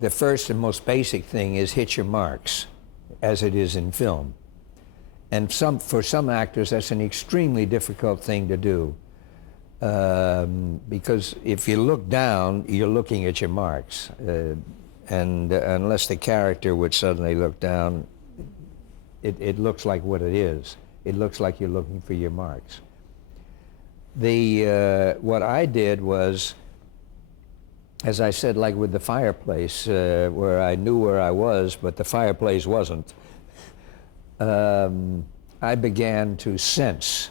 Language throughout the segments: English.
The first and most basic thing is hit your marks, as it is in film. And for some actors, that's an extremely difficult thing to do. Because if you look down, you're looking at your marks. And unless the character would suddenly look down, it looks like what it is. It looks like you're looking for your marks. What I did was, as I said, like with the fireplace, where I knew where I was, but the fireplace wasn't, I began to sense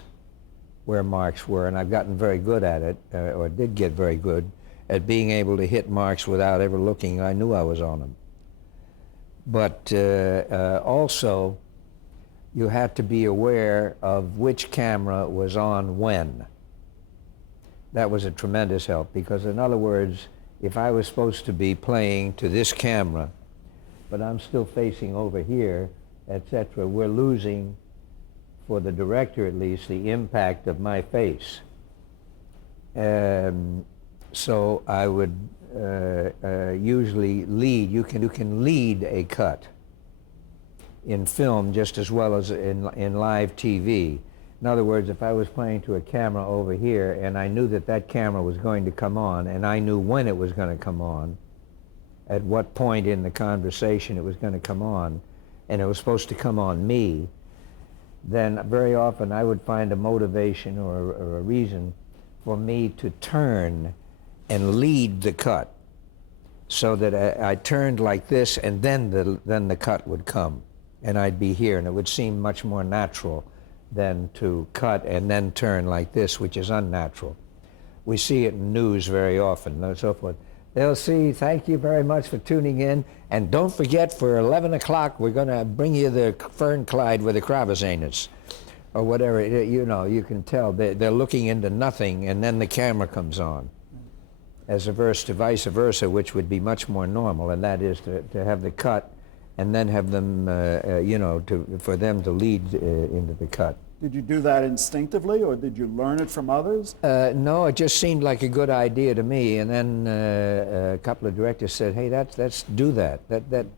where marks were, and I've gotten very good at it, or did get very good at being able to hit marks without ever looking. I knew I was on them. But also, you had to be aware of which camera was on when. That was a tremendous help, because in other words, if I was supposed to be playing to this camera, but I'm still facing over here, etc., we're losing, for the director at least, the impact of my face. So I would usually lead. You can lead a cut in film just as well as in live TV. In other words, if I was playing to a camera over here and I knew that that camera was going to come on, and I knew when it was going to come on, at what point in the conversation it was going to come on, and it was supposed to come on me, then very often I would find a motivation or a reason for me to turn and lead the cut, so that I turned like this, and then the cut would come, and I'd be here, and it would seem much more natural than to cut and then turn like this, which is unnatural. We see it in news very often and so forth. They'll see, thank you very much for tuning in, and don't forget for 11 o'clock we're going to bring you the Fern Clyde with the Cravasanus, or whatever. You know, you can tell they're looking into nothing, and then the camera comes on, as opposed to vice versa, which would be much more normal, and that is to have the cut and then have them, for them to lead into the cut. Did you do that instinctively, or did you learn it from others? No, it just seemed like a good idea to me, and then a couple of directors said, "Hey, let's do that.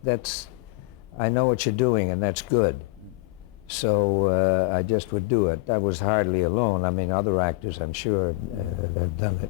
That's I know what you're doing, and that's good." So I just would do it. I was hardly alone. I mean, other actors, I'm sure, have done it.